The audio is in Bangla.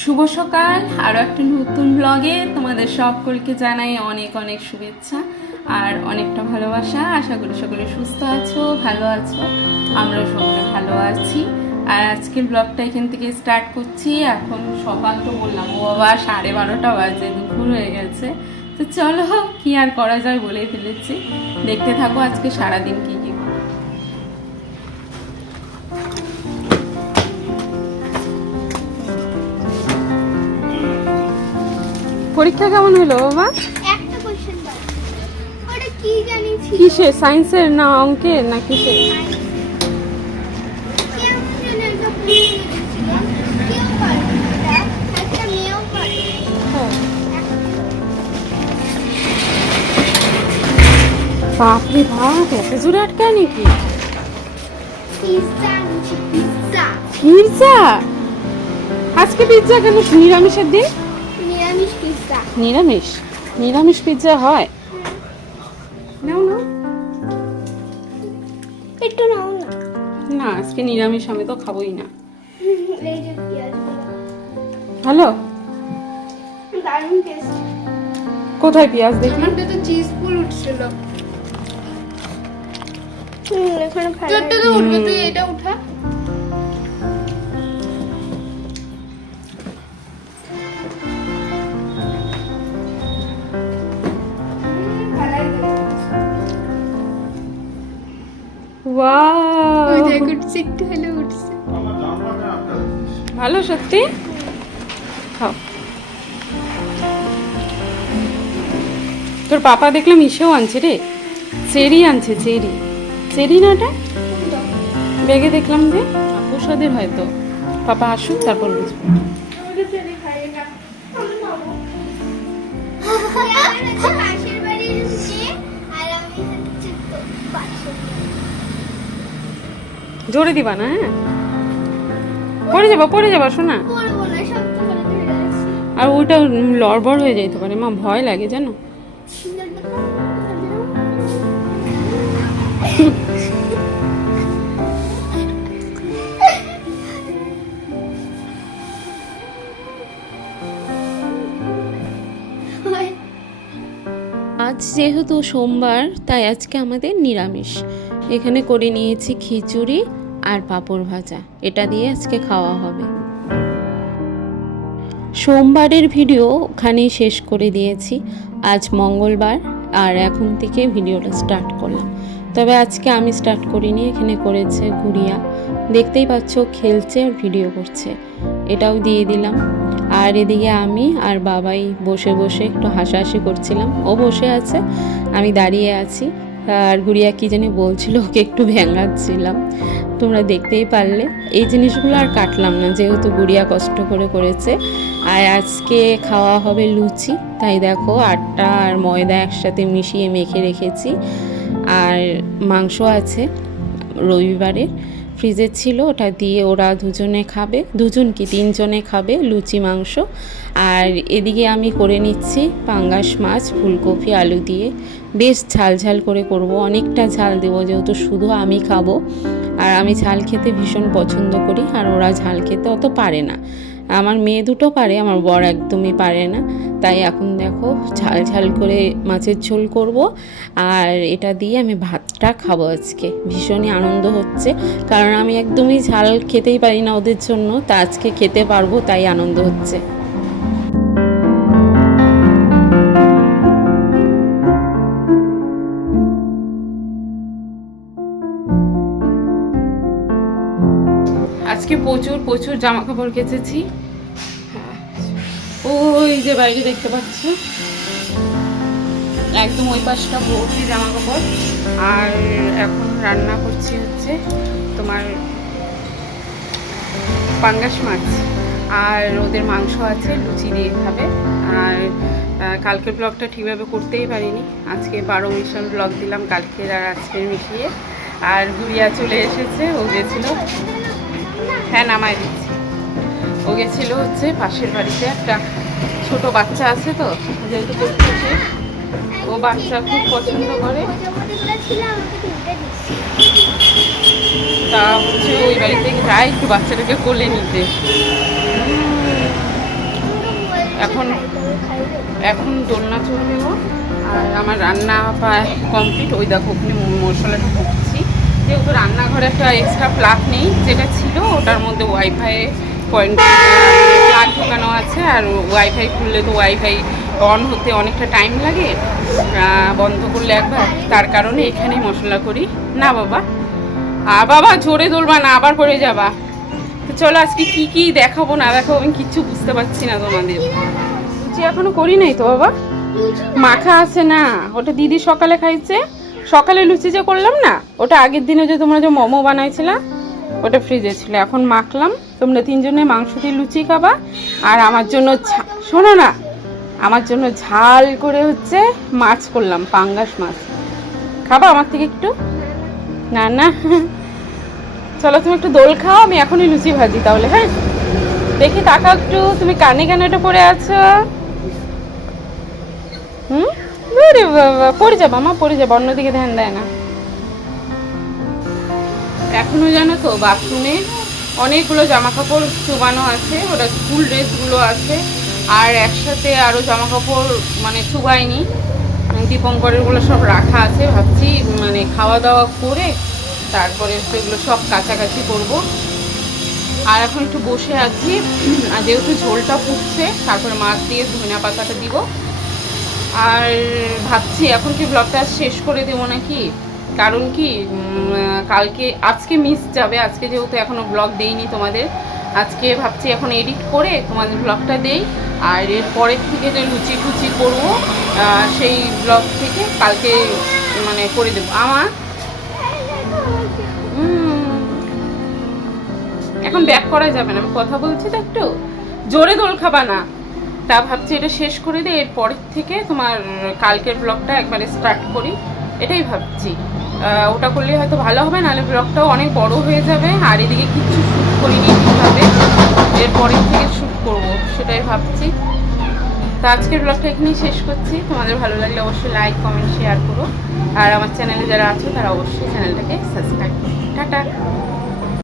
শুভ সকাল। আরও একটা নতুন ব্লগে তোমাদের সকলকে জানাই অনেক অনেক শুভেচ্ছা আর অনেকটা ভালোবাসা। আশা করি সকলে সুস্থ আছো, ভালো আছো। আমরা সকলে ভালো আছি। আর আজকের ব্লগটা এখান থেকে স্টার্ট করছি। এখন সকাল তো বললাম, ও বাবা 12:30 বাজে, দুপুর হয়ে গেছে। তো চলো, কি আর করা যায়, বলে ফেলেছি। দেখতে থাকো আজকে সারাদিন কি কি। পরীক্ষা কেমন হলো বাবা? একটা কোশ্চেন বাকি। ওটা কি জানি ছিল? কিসের, সায়েন্সের না অঙ্কের না কিসের? কেমন যেন একটা প্রশ্ন দিয়েছিল। কেউ পারবে না, একটা মেয়েও পারবে না। বাপরে বাপ, এত জোরে আটকায় নাকি? পিৎজা আনছি, পিৎজা। পিৎজা? আজকে পিৎজা কেন? নিরামিষের দিন? নিরামিষ পিৎজা। নিরামিষ পিৎজা হয়? নাও না। একটু নাও না। না, আজকে নিরামিষ, আমি তো খাবোই না। এই যে পেঁয়াজগুলো। ভালো? দারুণ টেস্ট। কোথায় পেঁয়াজ দেখি? আমারটা তো চিজ ফুল উঠছিল। এখানে ফেলা। তোরটা তো উঠবে, তুই এটা উঠা। ওয়াও, ওই দেখ উঠছে, একটু হলে উঠছে। ভালো সত্যি। খাও। তোর পাপা দেখলাম ইসেও আনছে রে, চেরি আনছে। চেরি না ওটা? ব্যাগে দেখলাম যে। প্রসাদের হয়তো। পাপা আসুক তারপর বুঝবো। পাশের বাড়ির মেয়ে আর আমি হচ্ছে পাশের জোরে দিবা না, হ্যাঁ? পড়ে যাবা শোনা। পড়বো না, সত্যি করে ধরে রাখছি। আর ওইটা লড়বড় হয়ে যাইতে পারে, মা ভয় লাগে জানো। আজ যেহেতু সোমবার, তাই আজকে আমাদের নিরামিষ। এখানে করে নিয়েছি খিচুড়ি আর পাঁপড় ভাজা, এটা দিয়ে আজকে খাওয়া হবে। সোমবারের ভিডিও ওখানেই শেষ করে দিয়েছি। আজ মঙ্গলবার, আর এখন থেকে ভিডিওটা স্টার্ট করলাম। তবে আজকে আমি স্টার্ট করিনি, এখানে করেছে গুড়িয়া। দেখতেই পাচ্ছ, খেলছে আর ভিডিও করছে, এটাও দিয়ে দিলাম। আর এদিকে আমি আর বাবাই বসে বসে একটু হাসাহাসি করছিলাম। ও বসে আছে, আমি দাঁড়িয়ে আছি। আর গুড়িয়া কি জানি বলছিল, ওকে একটু ভেঙাচ্ছিলাম, তোমরা দেখতেই পারলে। এই জিনিসগুলো আর কাটলাম না, যেহেতু গুড়িয়া কষ্ট করে করেছে। আর আজকে খাওয়া হবে লুচি, তাই দেখো আটা আর ময়দা একসাথে মিশিয়ে মেখে রেখেছি। আর মাংস আছে রবিবারের, ফ্রিজে ছিল, ওটা দিয়ে ওরা দুজনে খাবে, তিনজনে খাবে লুচি মাংস। আর এদিকে আমি করে নিচ্ছি পাঙ্গাস মাছ ফুলকপি আলু দিয়ে, বেশ ঝাল ঝাল করে করব, অনেকটা ঝাল দেবো, যেহেতু শুধু আমি খাবো। আর আমি ঝাল খেতে ভীষণ পছন্দ করি, আর ওরা ঝাল খেতে অত পারে না। আমার মেয়ে দুটো পারে, আমার বর একদমই পারে না। তাই এখন দেখো ঝাল ঝাল করে মাছের ঝোল করব, আর এটা দিয়ে আমি ভাতটা খাবো আজকে। ভীষণই আনন্দ হচ্ছে, কারণ আমি একদমই ঝাল খেতেই পারি না ওদের জন্য, তা আজকে খেতে পারবো, তাই আনন্দ হচ্ছে। আজকে প্রচুর জামা কাপড় কেচেছি। ওই যে বাইরে দেখতে পাচ্ছ, একদম ওই পাশটা ভর্তি জামা কাপড়। আর এখন রান্না করছি হচ্ছে তোমার পাঙ্গাস মাছ, আর ওদের মাংস আছে, লুচি দিয়ে খাবে। আর কালকের ব্লগটা ঠিকভাবে করতেই পারিনি, আজকে 12 মিশন ব্লগ দিলাম, কালকের আর আজকের মিশিয়ে। আর গুড়িয়া চলে এসেছে, ও গেছিল, হ্যাঁ নামাই দিচ্ছি। ও গেছিল হচ্ছে পাশের বাড়িতে, একটা ছোট বাচ্চা আছে, তো যেহেতু করতেছে, ও বাচ্চা খুব পছন্দ করে, তা হচ্ছে ওই বাড়িতে যায় একটু বাচ্চাটাকে কোলে নিতে। এখন এখন দোলনা চলবে গো। আর আমার রান্না প্রায় কমপ্লিট। ওই দেখো ওখানে মশলাটা করছি। যেহেতু রান্নাঘরে একটা এক্সট্রা প্লাগ নেই, যেটা ছিল ওটার মধ্যে ওয়াইফাই পয়েন্ট প্লাগ ঢোকানো আছে। আর ওয়াইফাই খুললে তো ওয়াইফাই অন হতে অনেকটা টাইম লাগে, বন্ধ করলে একবার, তার কারণে এখানেই মশলা করি। না বাবা, আর বাবা জোরে দোলবা না, আবার পড়ে যাবা। তো চলো আজকে কি কি দেখাবো না দেখাবো আমি কিচ্ছু বুঝতে পারছি না তোমাদের। লুচি এখনো করি নাই তো বাবা, মাখা আছে না, ওটা দিদি সকালে খাইছে। সকালে লুচি যে করলাম না, ওটা আগের দিনে যে তোমরা যে মোমো বানাইছিলা ওটা ফ্রিজে ছিল। এখন মাখলাম, তোমরা তিনজনে মাংস দিয়ে লুচি খাবা। আর আমার জন্য শোনো না, আমার জন্য ঝাল করে হচ্ছে মাছ করলাম, পাঙ্গাস মাছ। খাবা আমার থেকে একটু? না না, চলো তুমি একটু দোল খাও, আমি এখনই লুচি ভাজি তাহলে। হ্যাঁ দেখি তাকাও একটু, তুমি কানে কানে এটা পড়ে আছো। আরে বাবা, পড়ে যাবো মা, পড়ে যাবো, অন্যদিকে ধ্যান দেয় না। এখনো জানো তো বাথরুমে অনেকগুলো জামা কাপড় চুবানো আছে, ওটা স্কুল ড্রেসগুলো আছে। আর একসাথে আরও জামা কাপড় মানে চুবাইনি, দীপঙ্করেরগুলো সব রাখা আছে। ভাবছি মানে খাওয়া দাওয়া করে তারপরে সেগুলো সব কাছাকাছি করব। আর এখন একটু বসে আছি, আর যেহেতু ঝোলটা ফুটছে তারপরে মাছ দিয়ে ধনিয়া পাতাটা দিব। আর ভাবছি এখন কি ব্লগটা শেষ করে দেবো নাকি, কারণ কি কালকে আজকে মিস যাবে। আজকে যেহেতু এখনও ব্লগ দেইনি তোমাদের, আজকে ভাবছি এখন এডিট করে তোমাদের ব্লগটা দেই। আর এর পরের থেকে যে লুচি টুচি করবো সেই ব্লগ থেকে কালকে মানে করে দেবো। আমার এখন ব্যাক করা যাবে না, আমি কথা বলছি তো, একটু জোরে দোল খাবা না। তা ভাবছি এটা শেষ করে দিই, এর পরের থেকে তোমার কালকের ব্লগটা একবারে স্টার্ট করি, এটাই ভাবছি। ওটা করলে হয়তো ভালো হবে, নাহলে ব্লগটাও অনেক বড় হয়ে যাবে। আর এদিকে কিচ্ছু শ্যুট করিনি ঠিকভাবে, এর পরের থেকে শ্যুট করবো সেটাই ভাবছি। তো আজকের ব্লগটা এখানেই শেষ করছি। তোমাদের ভালো লাগলে অবশ্যই লাইক কমেন্ট শেয়ার করো। আর আমার চ্যানেলে যারা আছো তারা অবশ্যই চ্যানেলটাকে সাবস্ক্রাইব করো। টাটা।